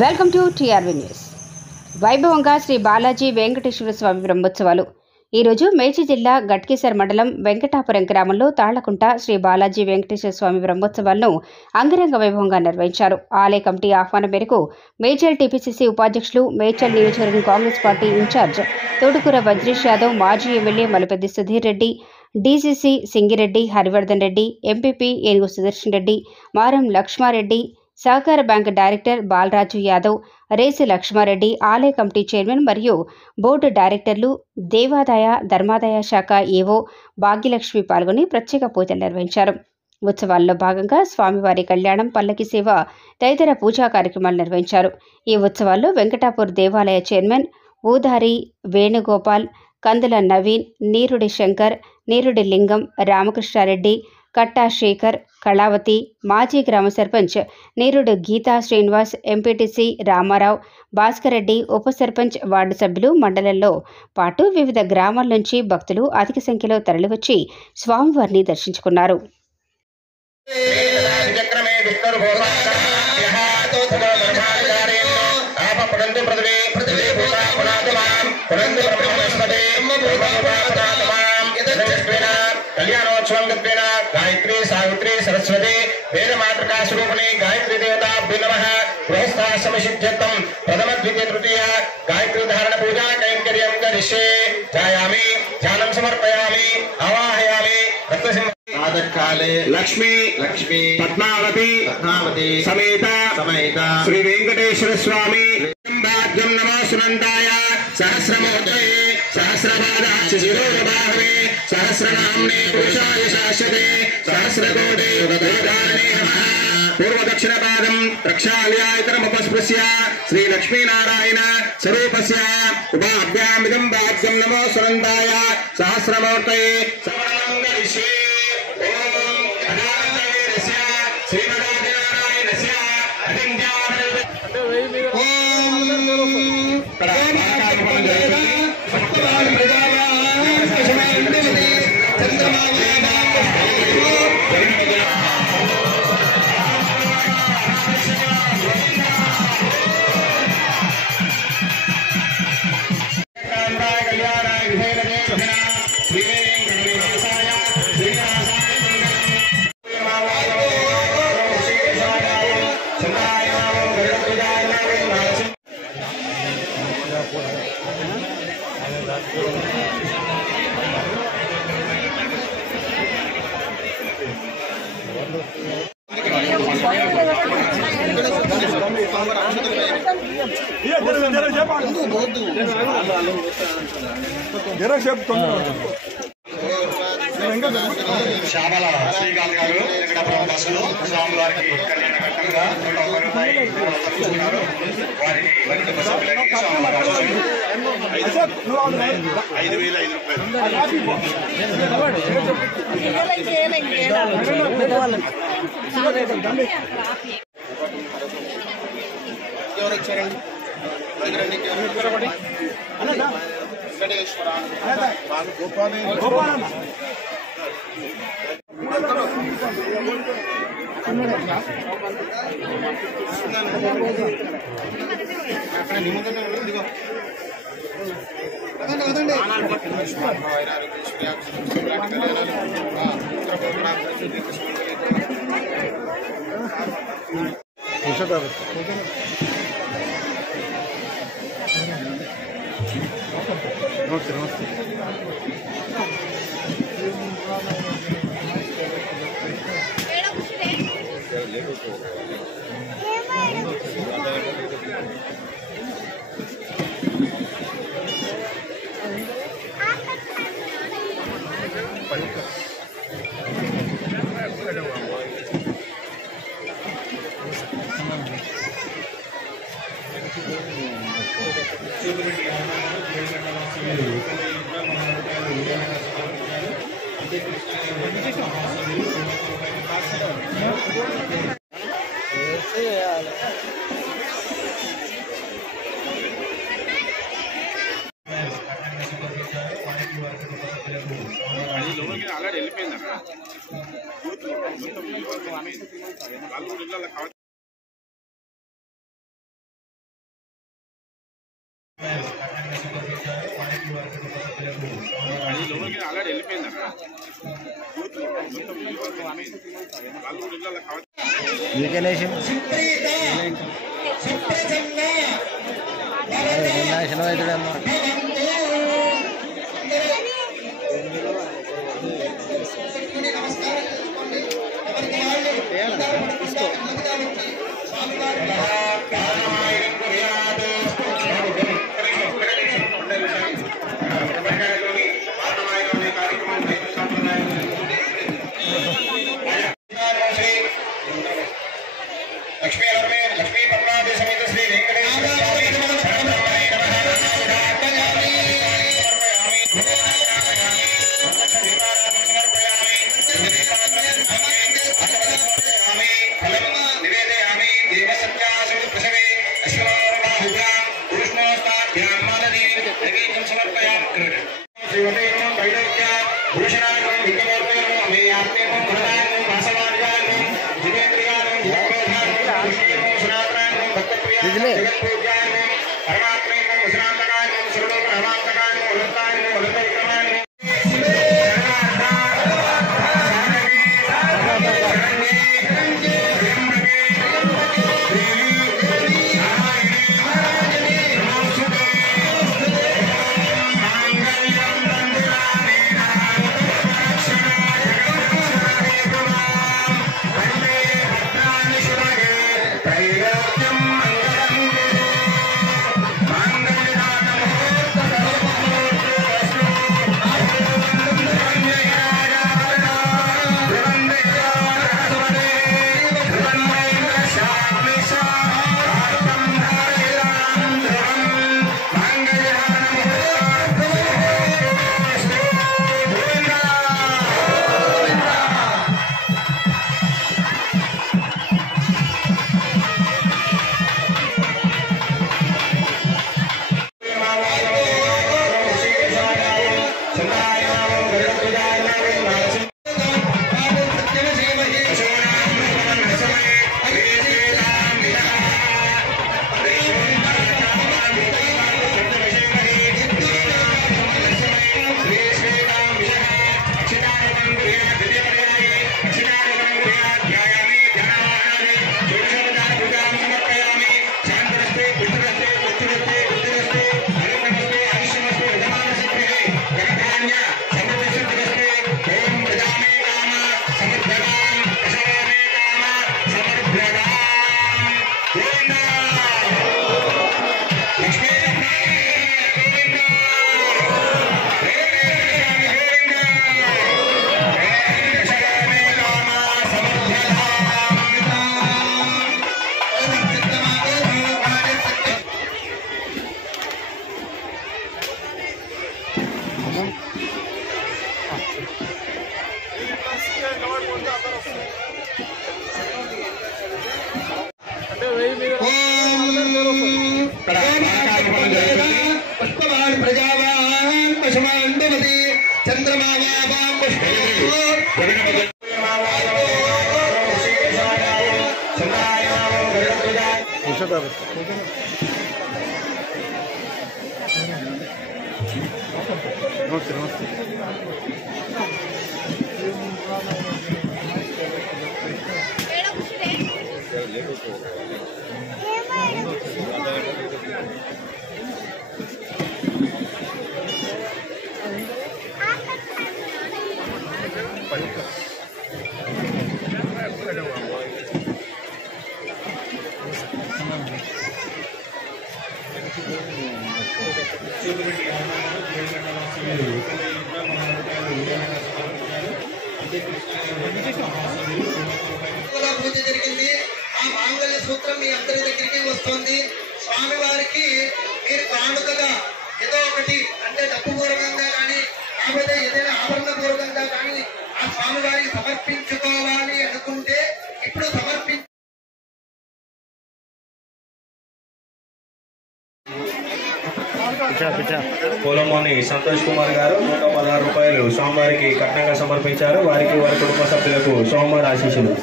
Welcome to TRV news. వైభవంగా శ్రీ బాలాజీ వెంకటేశ్వర స్వామి బ్రహ్మోత్సవాలు ఈరోజు మేడ్చల్ జిల్లా గట్కేసర్ మండలం వెంకటాపురం గ్రామంలో తాళ్లకుంట శ్రీ బాలాజీ వెంకటేశ్వర స్వామి బ్రహ్మోత్సవాలను అంగరంగ వైభవంగా నిర్వహించారు. ఆలయ కమిటీ ఆహ్వానం మేరకు మేడ్చల్ టీపీసీసీ ఉపాధ్యక్షులు, మేడ్చల్ నియోజకవర్గం కాంగ్రెస్ పార్టీ ఇన్ఛార్జ్ తోటకూర వజ్రేష్ యాదవ్, మాజీ MLA Malupeddi Sudheer Reddy, DCC Singireddy Harivardhan Reddy, MPP Enugu Sudarshan Reddy, Maram Laxma Reddy, సహకార బ్యాంక్ డైరెక్టర్ బాలరాజు యాదవ్, రేసు లక్ష్మారెడ్డి, ఆలయ కమిటీ చైర్మన్ మరియు బోర్డు డైరెక్టర్లు, దేవాదాయ ధర్మాదాయ శాఖ ఏవో భాగ్యలక్ష్మి పాల్గొని ప్రత్యేక పూజలు నిర్వహించారు. ఉత్సవాల్లో భాగంగా స్వామివారి కళ్యాణం, పల్లకి సేవ తదితర పూజా కార్యక్రమాలు నిర్వహించారు. ఈ ఉత్సవాల్లో వెంకటాపూర్ దేవాలయ చైర్మన్ ఊదారి వేణుగోపాల్, కందుల నవీన్, నీరుడి శంకర్, నీరుడి లింగం, రామకృష్ణారెడ్డి, కట్టా శేఖర్, కళావతి, మాజీ గ్రామ సర్పంచ్ నీరుడు గీతా శ్రీనివాస్, ఎంపీటీసీ రామారావు, భాస్కర్ రెడ్డి, ఉప సర్పంచ్, వార్డు సభ్యులు మండలంలో పాటు వివిధ గ్రామాల నుంచి భక్తులు అధిక సంఖ్యలో తరలివచ్చి స్వామివారిని దర్శించుకున్నారు. कल्याणोत्सवं गत्वेन गायत्री सावित्री सरस्वती वेद मातृका स्वरूपिणी गायत्री देवताभ्यो नमः. गृहस्थाश्रमसिद्ध्यर्थं प्रथम द्वितीय तृतीय गायत्री धारण पूजा कैंकर्यं करिष्ये. ध्यायामि, ध्यानं समर्पयामि, आवाहयामि. काले लक्ष्मी पद्मावती समेत श्री वेंकटेश्वर स्वामी भाग्यं नमो सुनंदाय सहस्रमूर्तये सहस्रपादाक्षशिरोबाहवे सहस्रनाम्ने पुरुषाय शाश्वते सहस्रकोटे योगधारणे नमः. पूर्वदक्षिणपादं प्रक्षाल्यायतनमुपस्पृश्य श्री लक्ष्मीनारायण स्वरूपस्य उपाभ्यामिदं भाग्यं नमो सुनंदाय सहस्रमूर्तये समरणं करिष्ये. శాబల శ్రీకాంత్ గారు వెంకటాపురం బస్సులో స్వామివారికి కళ్యాణ ఘట్టంగా 101 రూపాయలు ఇస్తున్నారు. వారికి వనిత బస్సులకి స్వామివారి 5,000 ఎవరు వచ్చారండి? ఆల్రెడీ వెళ్ళిపోయిందన్న పూజ జరిగింది. ఆ మాంగళ్య సూత్రం మీ అందరి దగ్గరికి వస్తుంది. స్వామి వారికి మీరు కానుకగా ఏదో ఒకటి అంటే డబ్బు పూర్వకంగా కానీ లేకపోతే ఏదైనా ఆభరణ పూర్వకంగా కానీ ఆ స్వామి వారికి సమర్పించుకోవాలి అనుకుంటే ఇప్పుడు పోలమోని సంతోష్ కుమార్ గారు 116 రూపాయలు స్వామివారికి కట్నంగా సమర్పించారు. వారికి వారి కుటుంబ సభ్యులకు స్వామివారి ఆశీస్సులు.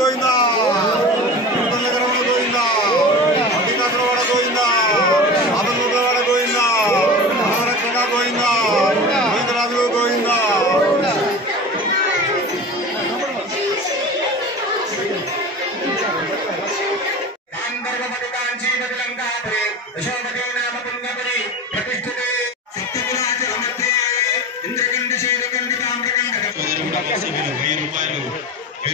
గోవిందా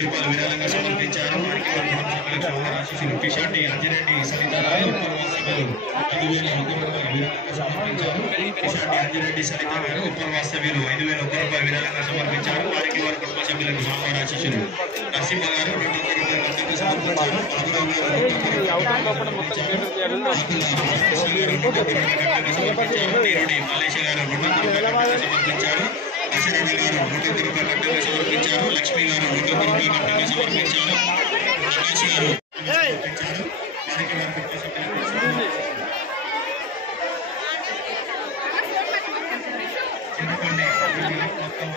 రూపాయలు విరాళంగా సమర్పించారు. వారికి వారి కుటుంబ సభ్యులకు శుభాకాంక్షలు. కిషాటి అంజిరెడ్డి సరిత గారు ఉపవాస సభ్యులు 5,001 రూపాయలు విరాళంగా సమర్పించారు. కిషాటి అంజిరెడ్డి సరిత గారు ఉపవాస సభ్యులు 5,001 రూపాయలు విరాళంగా సమర్పించారు. వారికి వారి కుటుంబ సభ్యులకు శుభాకాంక్షలు. నరసింహ గారు 200 రూపాయలు సమర్పించారు. బాబురావు గారు 200 రూపాయలు సమర్పించారు. నీరుడి మల్లేశ గారు 200 రూపాయలు సమర్పించారు. అశరణ గారు 200 రూపాయలు కట్టంగా సమర్పించారు. లక్ష్మి గారు 200 రూపాయలు కట్టంగా సమర్పించారు. ఆకాశ్ గారు సమర్పించారు. వారికి వారి కుటుంబ సభ్యులకు చిన్నపల్లి మొత్తం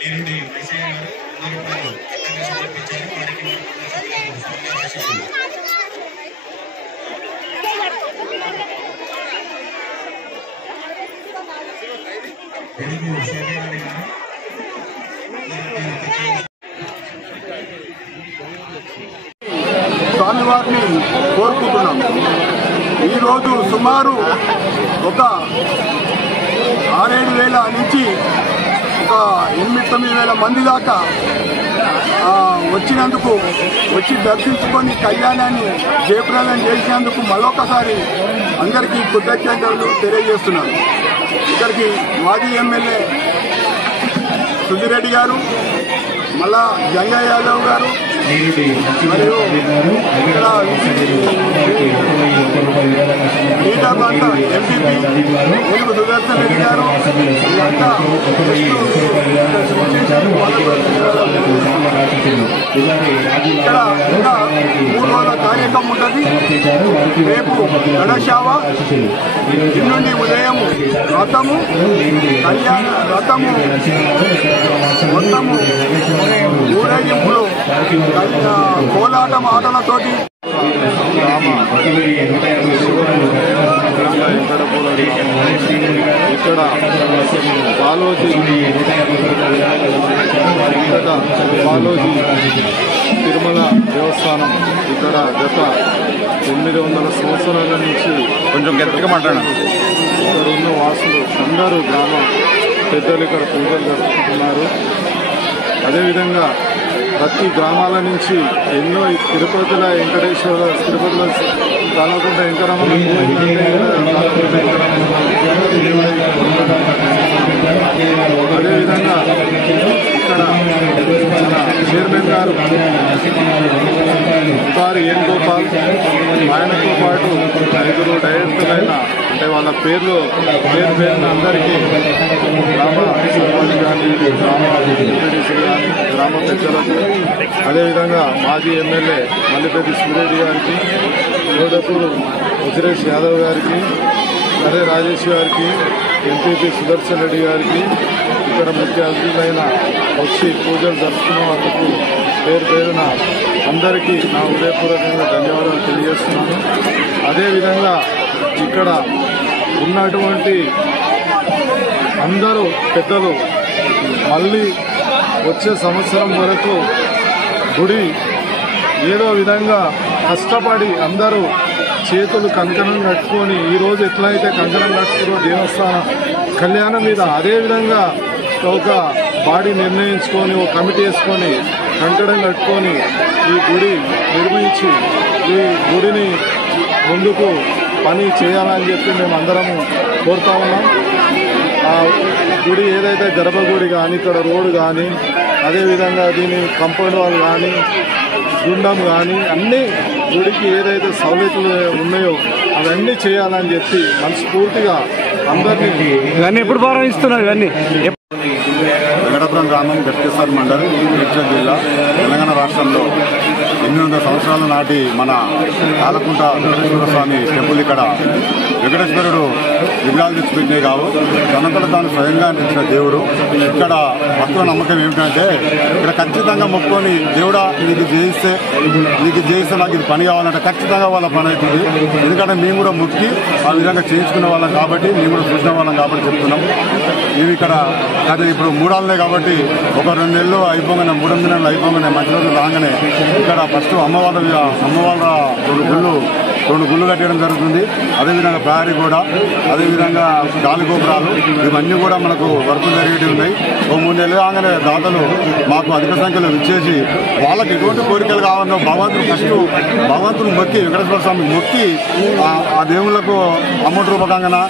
నీరుడి విజయ గారు 100 రూపాయలు కట్టంగా సమర్పించారు. వారికి స్వామివారిని కోరుకుంటున్నాం. ఈరోజు సుమారు ఒక 6-7 వేల నుంచి ఒక 8-9 వేల మంది దాకా వచ్చినందుకు, వచ్చి దర్శించుకొని కళ్యాణాన్ని జయప్రదం చేసినందుకు మరొకసారి అందరికీ కృతజ్ఞతలు తెలియజేస్తున్నాను. ఇక్కడికి మాజీ ఎమ్మెల్యే సుధిరెడ్డి గారు, మళ్ళా జంగా యాదవ్ గారు, మరియు ఇక్కడ లీడర్ అంతా ఎంపీపీ తెలుగు సుదర్శన్ రెడ్డి గారు ఇదంతా ఇక్కడ ఇంకా 3 రోజుల కార్యక్రమం ఉంటుంది. రేపు గణశావ, నుండి ఉదయం రథము, కళ్యాణ రథము మొత్తము ఊరేగింపులు, కోలాటం ఆటలతోటి ఇక్కడ బాలోజీ తిరుమల దేవస్థానం ఇక్కడ గత 900 సంవత్సరాల నుంచి కొంచెం గట్టిగా మాట్లాడారు. ఇక్కడ ఉన్న వాసులు అందరూ గ్రామ పెద్దలు ఇక్కడ పూజలు జరుపుకుంటున్నారు. అదేవిధంగా ప్రతి గ్రామాల నుంచి ఎన్నో తిరుపతిలో వెంకటేశ్వర, తిరుపతిలో కాలకుంట వెంకటరమణ, అదేవిధంగా ఇక్కడ మన చైర్మన్ గారు ఉపారి ఎన్ గోపాల్, ఆయనతో పాటు 5 డైరెక్టర్లైన అంటే వాళ్ళ పేర్లు పేరున అందరికీ గ్రామ సర్పంచ్ కానీ, గ్రామ ఎంపీటీసీలు కానీ, గ్రామ పెద్దలకు, అదేవిధంగా మాజీ ఎమ్మెల్యే మల్లిపెద్ది సూర్రెడ్డి గారికి, గోడపూరు ముసిరేష్ యాదవ్ గారికి, అదే రాజేష్ గారికి, ఎంపీపీ సుదర్శన్ రెడ్డి గారికి, ఇక్కడ ముఖ్య అతిథులైన వచ్చి పూజలు జరుపుకున్నందుకు పేరున అందరికీ నా హృదయపూర్వకంగా ధన్యవాదాలు తెలియజేస్తున్నాను. అదేవిధంగా ఇక్కడ ఉన్నటువంటి అందరూ పెద్దలు మళ్ళీ వచ్చే సంవత్సరం వరకు గుడి ఏదో విధంగా కష్టపడి అందరూ చేతులు కంకణం కట్టుకొని, ఈరోజు ఎట్లయితే కంకణం కట్టుకున్నారో దేవస్థానం కళ్యాణం మీద, అదేవిధంగా ఒక బాడీ నిర్ణయించుకొని, ఒక కమిటీ వేసుకొని కంకణం కట్టుకొని ఈ గుడి నిర్మించి ఈ గుడిని ముందుకు పని చేయాలని చెప్పి మేము అందరము కోరుతా ఉన్నాం. ఆ గుడి ఏదైతే గర్భగుడి కానీ, ఇక్కడ రోడ్డు కానీ, అదేవిధంగా దీని కాంపౌండ్ వాల్ కానీ, గుండం కానీ, అన్నీ గుడికి ఏదైతే సౌలతులు ఉన్నాయో అవన్నీ చేయాలని చెప్పి మనస్ఫూర్తిగా అందరినీ. ఇవన్నీ ఎప్పుడు ప్రారంభిస్తున్నారు? ఇవన్నీ వెంకటాపురం గ్రామం, గట్కేసర్ మండలం, మేడ్చల్ జిల్లా, తెలంగాణ రాష్ట్రంలో 800 సంవత్సరాల నాటి మన కాలకుంట వెంకటేశ్వర స్వామి టెంపుల్. ఇక్కడ వెంకటేశ్వరుడు విగ్రహాలు తెచ్చిపెట్టినవి కావు, తనంతట తాను స్వయంగా నిలిచిన దేవుడు. ఇక్కడ భక్తుల నమ్మకం ఏమిటంటే, ఇక్కడ ఖచ్చితంగా మొక్కుకొని దేవుడా నీకు చేయిస్తే నాకు ఇది పని కావాలంటే ఖచ్చితంగా వాళ్ళ పని అవుతుంది. ఎందుకంటే మేము కూడా మొక్కి ఆ విధంగా చేయించుకునే వాళ్ళం కాబట్టి, మేము కూడా చూసిన వాళ్ళం కాబట్టి చెప్తున్నాం. ఇవి ఇక్కడ అది ఇప్పుడు మూడాలనే కాబట్టి ఒక 2 నెలలు అయిపోగానే 3 నెలలు అయిపోగానే మంచి రోజులు రాగానే ఇక్కడ ఫస్ట్ అమ్మవాళ్ళ 2 గుళ్ళు కట్టడం జరుగుతుంది. అదేవిధంగా ప్రహరీ కూడా, అదేవిధంగా గాలి గోపురాలు, ఇవన్నీ కూడా మనకు వర్కులు జరిగేవి ఉన్నాయి. ఓ 3 నెలలు కాగానే దాతలు మాకు అధిక సంఖ్యలో ఇచ్చేసి వాళ్ళకి ఎటువంటి కోరికలు కావాలో భగవంతుని మొక్కి, వెంకటేశ్వర స్వామి మొక్కి ఆ దేవుళ్లకు అమౌంట్ రూపకంగా,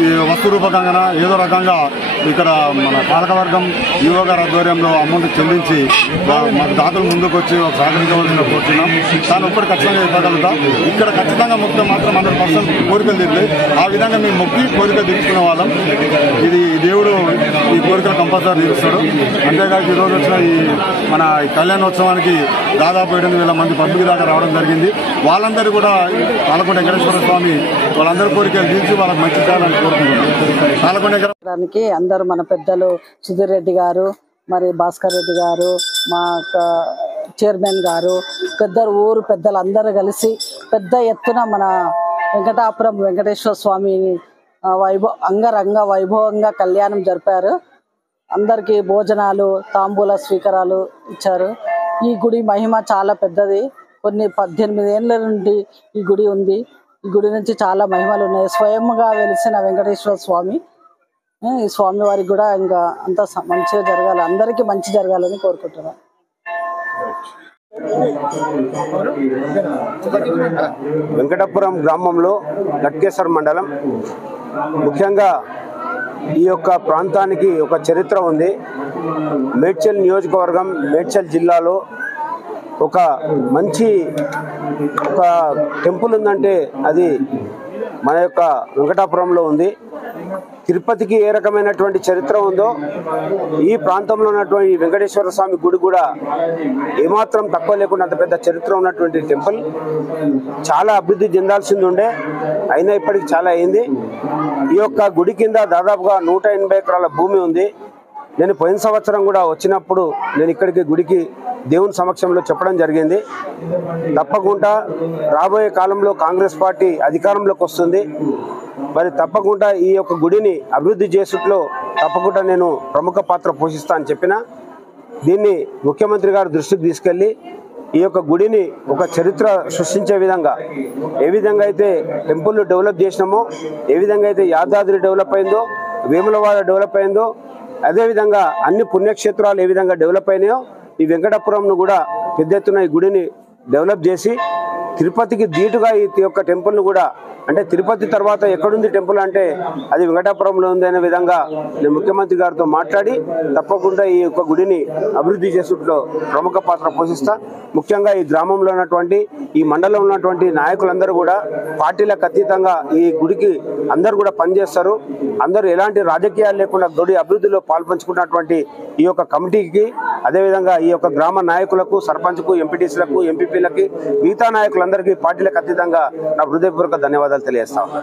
ఈ వస్తు రూపకంగా ఏదో రకంగా ఇక్కడ మన పాలకవర్గం ఈవో గారి ఆధ్వర్యంలో అమౌంట్ చెల్లించి మాకు దాతలు ముందుకు వచ్చి సహకరించవలసిన కోరుతున్నాం. దాని ఒక్కటి ఖచ్చితంగా ఇవ్వగలుగుతాం. ఇక్కడ ఖచ్చితంగా మొక్కితే మాత్రం 100% కోరికలు తీరుతాయి. ఆ విధంగా మేము మొక్కి కోరికలు తీర్చుకునే వాళ్ళం. ఇది దేవుడు ఈ కోరికలు కంపల్సరీ తీరుస్తాడు. అంతేకాదు ఈరోజు వచ్చిన ఈ మన కళ్యాణోత్సవానికి దాదాపు 7,000 మంది పబ్లిక్ దాకా రావడం జరిగింది. వాళ్ళందరూ కూడా పాలకొండ వెంకటేశ్వర స్వామి వాళ్ళందరి కోరికలు తీర్చి వాళ్ళకి మంచి చేయాలని కోరుకుంటున్నాం. పాలకొండ అందరూ మన పెద్దలు సుధీర్ రెడ్డి గారు, మరి భాస్కర్ రెడ్డి గారు, మా చైర్మన్ గారు, ఊరు పెద్దలు అందరూ కలిసి పెద్ద ఎత్తున మన వెంకటాపురం వెంకటేశ్వర స్వామిని అంగరంగ వైభవంగా కళ్యాణం జరిపారు. అందరికీ భోజనాలు, తాంబూల స్వీకారాలు ఇచ్చారు. ఈ గుడి మహిమ చాలా పెద్దది. కొన్ని 18 ఏళ్ల నుండి ఈ గుడి ఉంది. ఈ గుడి నుంచి చాలా మహిమలు ఉన్నాయి. స్వయంగా వెలిసిన వెంకటేశ్వర స్వామి, ఈ స్వామి వారికి కూడా ఇంకా అంతా మంచిగా జరగాలి, అందరికీ మంచి జరగాలని కోరుకుంటున్నాను. వెంకటాపురం గ్రామంలో గట్కేసర్ మండలం, ముఖ్యంగా ఈ యొక్క ప్రాంతానికి ఒక చరిత్ర ఉంది. మేడ్చల్ నియోజకవర్గం, మేడ్చల్ జిల్లాలో ఒక మంచి టెంపుల్ ఉందంటే అది మన యొక్క వెంకటాపురంలో ఉంది. తిరుపతికి ఏ రకమైనటువంటి చరిత్ర ఉందో ఈ ప్రాంతంలో ఉన్నటువంటి వెంకటేశ్వర స్వామి గుడి కూడా ఏమాత్రం తక్కువ లేకుండా అంత పెద్ద చరిత్ర ఉన్నటువంటి టెంపుల్. చాలా అభివృద్ధి చెందాల్సింది ఉండే, అయినా ఇప్పటికి చాలా అయింది. ఈ యొక్క గుడి కింద దాదాపుగా 180 ఎకరాల భూమి ఉంది. నేను పోయిన సంవత్సరం కూడా వచ్చినప్పుడు నేను ఇక్కడికి గుడికి దేవుని సమక్షంలో చెప్పడం జరిగింది. తప్పకుండా రాబోయే కాలంలో కాంగ్రెస్ పార్టీ అధికారంలోకి వస్తుంది. మరి తప్పకుండా ఈ యొక్క గుడిని అభివృద్ధి చేసుట్లో తప్పకుండా నేను ప్రముఖ పాత్ర పోషిస్తా అని చెప్పిన. దీన్ని ముఖ్యమంత్రి గారి దృష్టికి తీసుకెళ్ళి ఈ యొక్క గుడిని ఒక చరిత్ర సృష్టించే విధంగా, ఏ విధంగా అయితే టెంపుల్ డెవలప్ చేసినామో, ఏ విధంగా అయితే యాదాద్రి డెవలప్ అయిందో, వేములవాడ డెవలప్ అయిందో, అదేవిధంగా అన్ని పుణ్యక్షేత్రాలు ఏ విధంగా డెవలప్ అయినాయో ఈ వెంకటాపురంను కూడా పెద్ద ఎత్తున ఈ గుడిని డెవలప్ చేసి తిరుపతికి ధీటుగా ఈ యొక్క టెంపుల్ను కూడా, అంటే తిరుపతి తర్వాత ఎక్కడుంది టెంపుల్ అంటే అది వెంకటాపురంలో ఉంది అనే విధంగా నేను ముఖ్యమంత్రి గారితో మాట్లాడి తప్పకుండా ఈ యొక్క గుడిని అభివృద్ధి చేసుట్లో ప్రముఖ పాత్ర పోషిస్తా. ముఖ్యంగా ఈ గ్రామంలో ఉన్నటువంటి, ఈ మండలంలో ఉన్నటువంటి నాయకులందరూ కూడా పార్టీలకు అతీతంగా ఈ గుడికి అందరూ కూడా పనిచేస్తారు. అందరూ ఎలాంటి రాజకీయాలు లేకుండా గుడి అభివృద్ధిలో పాల్పంచుకున్నటువంటి ఈ యొక్క కమిటీకి, అదేవిధంగా ఈ యొక్క గ్రామ నాయకులకు, సర్పంచ్కు, ఎంపీటీసీలకు, ఎంపీపీలకి, మిగతా నాయకులందరికీ పార్టీలకు అతీతంగా నా హృదయపూర్వక ధన్యవాదాలు తెలియజేస్తాను.